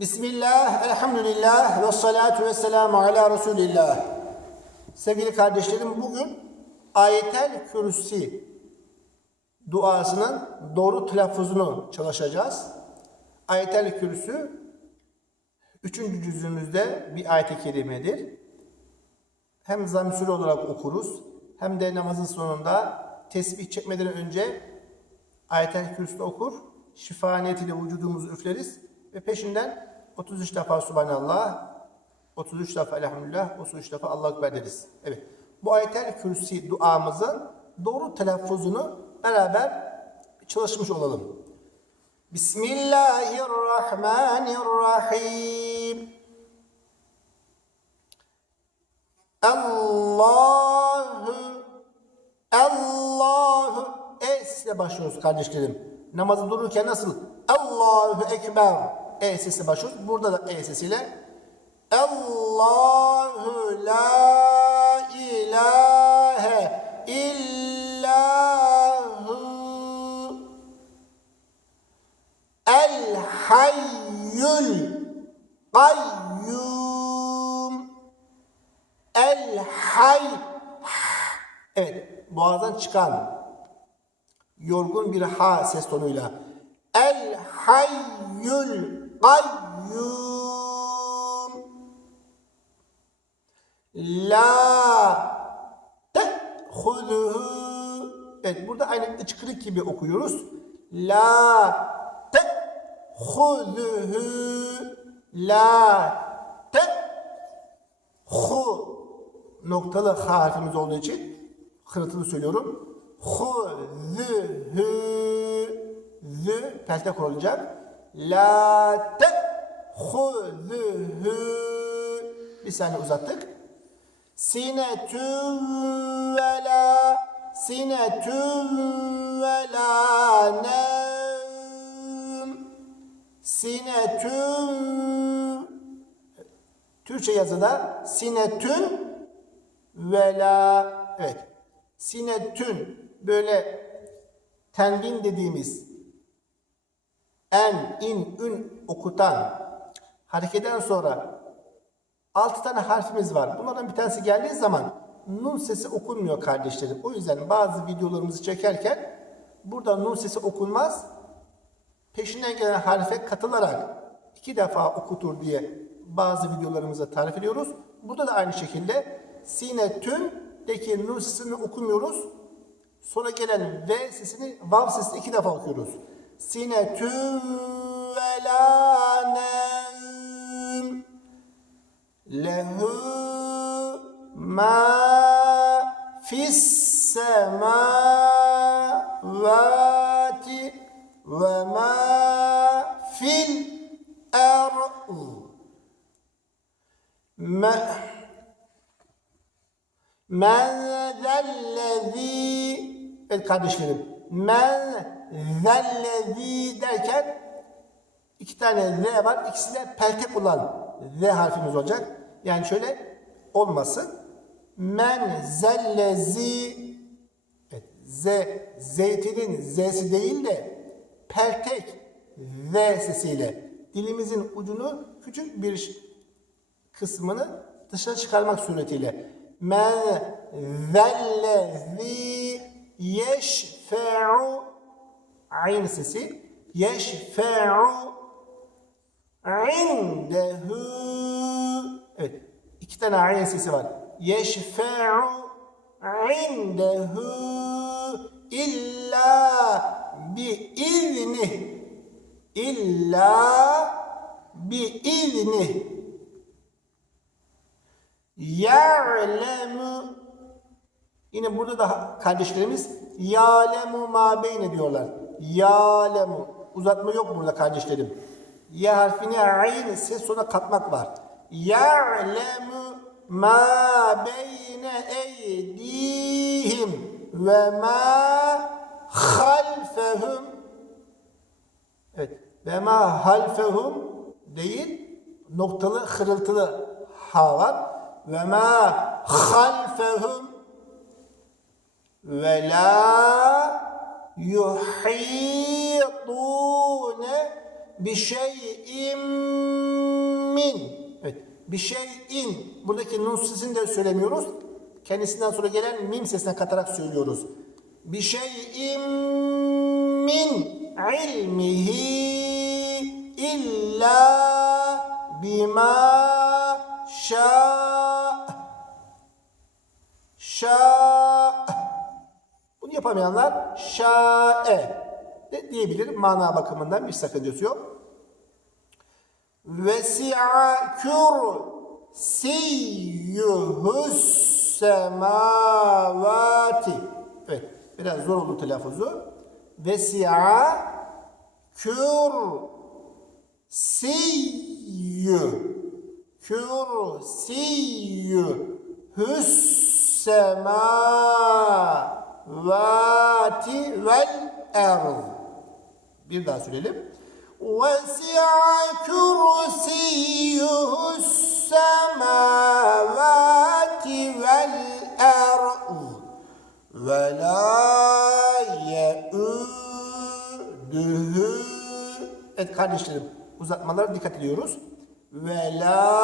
Bismillah, elhamdülillah ve salatu ve selamu ala Resulillah. Sevgili kardeşlerim bugün ayetel kürsi duasının doğru telaffuzunu çalışacağız. Ayetel kürsü üçüncü cüzümüzde bir ayet-i kerimedir. Hem zamsül olarak okuruz hem de namazın sonunda tesbih çekmeden önce ayetel kürsü okur. Şifa niyetiyle vücudumuzu üfleriz ve peşinden 33 defa Subhanallah, 33 defa Elhamdülillah, 33 defa Allahu Ekber deriz. Evet. Bu ayetel kürsi duamızın doğru telaffuzunu beraber çalışmış olalım. Bismillahirrahmanirrahim. Allahu Allahu Es ile başlıyoruz kardeşlerim. Namazı dururken nasıl? Allahu Ekber E sesi başlıyoruz. Burada da E sesiyle Allahu la ilahe illahu El hayyul kayyum El hay Evet boğazdan çıkan yorgun bir ha ses tonuyla El hayyul kayyum La te'huduhu Evet burada aynı ıçkırık gibi okuyoruz. La te'huduhu La te'hu noktalı ha harfimiz olduğu için hırıltılı söylüyorum. Hu, zü, hü, zü. La, te, hu, zü, hü. Bir saniye uzattık. Sinetün ve la, sinetün ve la, nem. Sinetün, Türkçe yazıda sinetün ve la, evet. Sinetün, böyle tenvin dediğimiz en, in, ün okutan harekeden sonra altı tane harfimiz var. Bunlardan bir tanesi geldiği zaman nun sesi okunmuyor kardeşlerim. O yüzden bazı videolarımızı çekerken burada nun sesi okunmaz. Peşinden gelen harfe katılarak iki defa okutur diye bazı videolarımızda tarif ediyoruz. Burada da aynı şekilde sinetündeki nun sesini okumuyoruz. Sonra gelen V sesini, vav sesini iki defa okuyoruz. Sinetün ve la nem lehu ma fis semavati ve ma fil ardı. Ma Men zellezi kardeşlerim. Men zellezi derken iki tane Z var. İkisi de peltek olan Z harfimiz olacak. Yani şöyle olmasın. Men zellezi evet, Z zeytinin Z'si değil de peltek Z sesiyle dilimizin ucunu küçük bir kısmını dışarı çıkarmak suretiyle men zellezi yeşfe'u ayn sesi. Yeşfe'u indehu. Evet iki tane ayn sesi var. Yeşfe'u indehu illa bi izni illa bi izni Ya'lemu. Yine burada da kardeşlerimiz ya'lemu ma beyne diyorlar. Ya'lemu. Uzatma yok burada kardeşlerim. Ya harfine ayn ses sonra katmak var. Ya'lemu ma beyne eydihim ve ma halfehum Evet. Ve ma halfehum değil noktalı hırıltılı ha var. Ve ma halfehum ve la yuhitune bi şey'in min. Evet. Bir şeyin. Buradaki nun sesini de söylemiyoruz. Kendisinden sonra gelen mim sesine katarak söylüyoruz. Bir şeyin min ilmihi illa bima şa şa yapamayanlar şa'e de diyebilir. Mana bakımından bir sakıncası yok. Vesi'a kürsiyyuhus semavati. Evet, biraz zor oldu telaffuzu. Vesi'a kürsiyyü kürsiyyü hüssemavati vel erd. Bir daha söyleyelim. وَسِعَ كُرْسِيُّهُ السَّمَاوَاتِ وَالْأَرْضِ وَلَا يَؤُودُهُ Evet kardeşlerim uzatmalara dikkat ediyoruz. وَلَا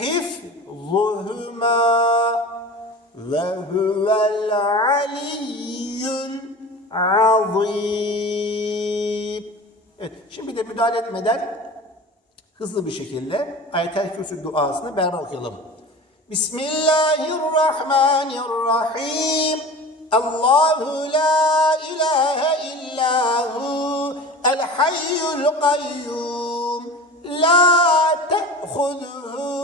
hifzuhuma ve huvel aliyyül azim. Evet, şimdi de müdahale etmeden hızlı bir şekilde ayetel kürsü duasını beraber okuyalım. Bismillahirrahmanirrahim. Allahu la ilahe illahu el hayyul kayyum. La te'huduhu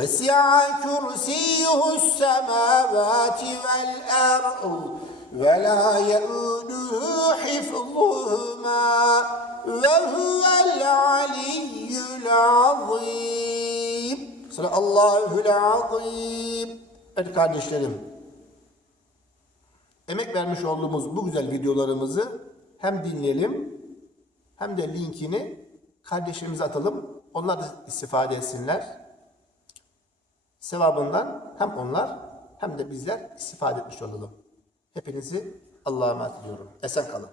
وسع كرسيه السماوات والأرض ولا يؤوده حفظهما وهو العلي العظيم صدق الله العظيم Evet kardeşlerim, emek vermiş olduğumuz bu güzel videolarımızı hem dinleyelim hem de linkini kardeşlerimize atalım. Onlar da istifade etsinler sevabından hem onlar hem de bizler istifade etmiş olalım. Hepinizi Allah'a emanet ediyorum. Esen kalın.